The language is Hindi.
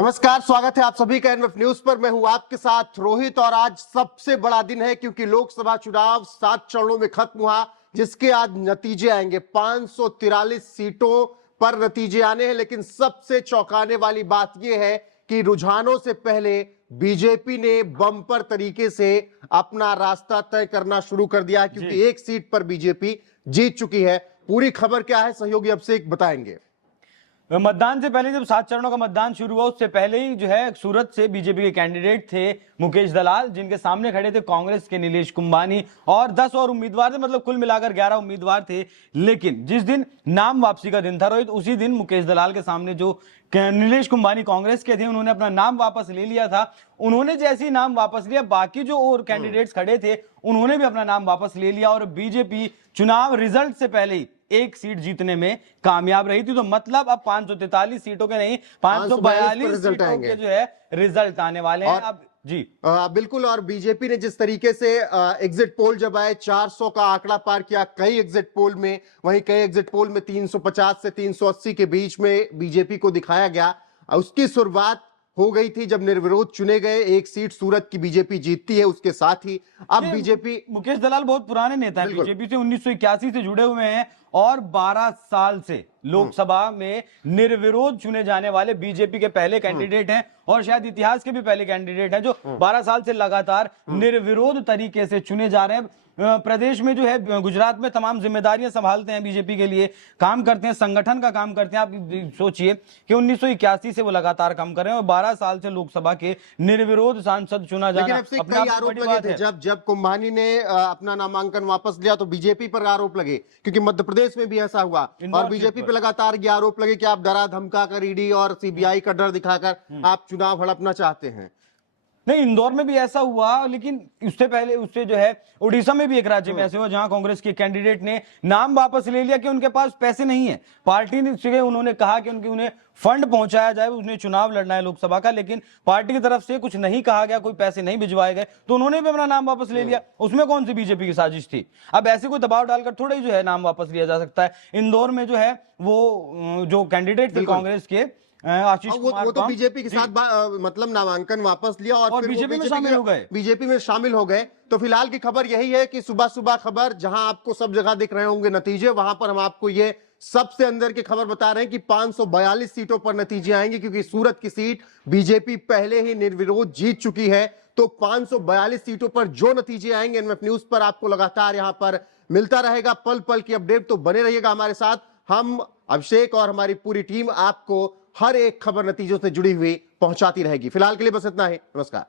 नमस्कार, स्वागत है आप सभी का एनएफ न्यूज पर। मैं हूं आपके साथ रोहित और आज सबसे बड़ा दिन है क्योंकि लोकसभा चुनाव 7 चरणों में खत्म हुआ, जिसके आज नतीजे आएंगे। 543 सीटों पर नतीजे आने हैं, लेकिन सबसे चौंकाने वाली बात यह है कि रुझानों से पहले बीजेपी ने बम्पर तरीके से अपना रास्ता तय करना शुरू कर दिया है, क्योंकि एक सीट पर बीजेपी जीत चुकी है। पूरी खबर क्या है, सहयोगी अभिषेक बताएंगे। मतदान से पहले जब 7 चरणों का मतदान शुरू हुआ, उससे पहले ही जो है सूरत से बीजेपी के कैंडिडेट थे मुकेश दलाल, जिनके सामने खड़े थे कांग्रेस के नीलेश कुंभानी और 10 और उम्मीदवार थे। मतलब कुल मिलाकर 11 उम्मीदवार थे। लेकिन जिस दिन नाम वापसी का दिन था रोहित, उसी दिन मुकेश दलाल के सामने जो नीलेश कुंभानी कांग्रेस के थे, उन्होंने अपना नाम वापस ले लिया था। उन्होंने जैसे ही नाम वापस लिया, बाकी जो और कैंडिडेट्स खड़े थे उन्होंने भी अपना नाम वापस ले लिया और बीजेपी चुनाव रिजल्ट से पहले ही एक सीट जीतने में कामयाब रही थी। तो मतलब अब 543 सीटों के नहीं, 542 सीटों के जो है रिजल्ट आने वाले हैं अब। जी बिल्कुल। और बीजेपी ने जिस तरीके से एग्जिट पोल जब आए 400 का आंकड़ा पार किया कई एग्जिट पोल में, वहीं कई एग्जिट पोल में 350 से 380 के बीच में बीजेपी को दिखाया गया। उसकी शुरुआत हो गई थी जब निर्विरोध चुने गए। एक सीट सूरत की बीजेपी जीतती है, उसके साथ ही अब बीजेपी। मुकेश दलाल बहुत पुराने नेता हैं, बीजेपी से 1981 से जुड़े हुए हैं और 12 साल से लोकसभा में निर्विरोध चुने जाने वाले बीजेपी के पहले कैंडिडेट हैं और शायद इतिहास के भी पहले कैंडिडेट हैं जो 12 साल से लगातार निर्विरोध तरीके से चुने जा रहे हैं। प्रदेश में जो है गुजरात में तमाम जिम्मेदारियां संभालते हैं, बीजेपी के लिए काम करते हैं, संगठन का काम करते हैं। आप सोचिए कि 1981 से वो लगातार काम कर रहे हैं और 12 साल से लोकसभा के निर्विरोध सांसद चुना जाना। लेकिन कई आरोप लगे थे जब कुंभानी ने अपना नामांकन वापस लिया तो बीजेपी पर आरोप लगे, क्योंकि मध्य प्रदेश में भी ऐसा हुआ और बीजेपी पर लगातार ये आरोप लगे कि आप डरा धमका कर ईडी और सीबीआई का डर दिखाकर आप चुनाव हड़पना चाहते हैं। नहीं, इंदौर में भी ऐसा हुआ, लेकिन उससे पहले उससे जो है उड़ीसा में भी एक राज्य में ऐसे हुआ जहां कांग्रेस के कैंडिडेट ने नाम वापस ले लिया कि उनके पास पैसे नहीं है। पार्टी ने उन्होंने कहा कि उन्हें फंड पहुंचाया जाए, उन्हें चुनाव लड़ना है लोकसभा का, लेकिन पार्टी की तरफ से कुछ नहीं कहा गया, कोई पैसे नहीं भिजवाए गए, तो उन्होंने भी अपना नाम वापस ले लिया। उसमें कौन सी बीजेपी की साजिश थी? अब ऐसे कोई दबाव डालकर थोड़ा ही जो है नाम वापस लिया जा सकता है। इंदौर में जो है वो जो कैंडिडेट थे कांग्रेस के आशीष कुमार, वो तो बीजेपी के साथ मतलब नामांकन वापस लिया और फिर बीजेपी में शामिल हो गए। बीजेपी में शामिल हो गए। तो फिलहाल की खबर यही है कि सुबह सुबह खबर, जहां आपको सब जगह दिख रहे होंगे नतीजे, वहां पर हम आपको ये सबसे अंदर की खबर बता रहे हैं कि 542 सीटों पर नतीजे आएंगे, क्योंकि सूरत की सीट बीजेपी पहले ही निर्विरोध जीत चुकी है। तो 542 सीटों पर जो नतीजे आएंगे एनएफ न्यूज पर आपको लगातार यहां पर मिलता रहेगा, पल पल की अपडेट। तो बने रहिएगा हमारे साथ। हम अभिषेक और हमारी पूरी टीम आपको हर एक खबर नतीजों से जुड़ी हुई पहुंचाती रहेगी। फिलहाल के लिए बस इतना ही। नमस्कार।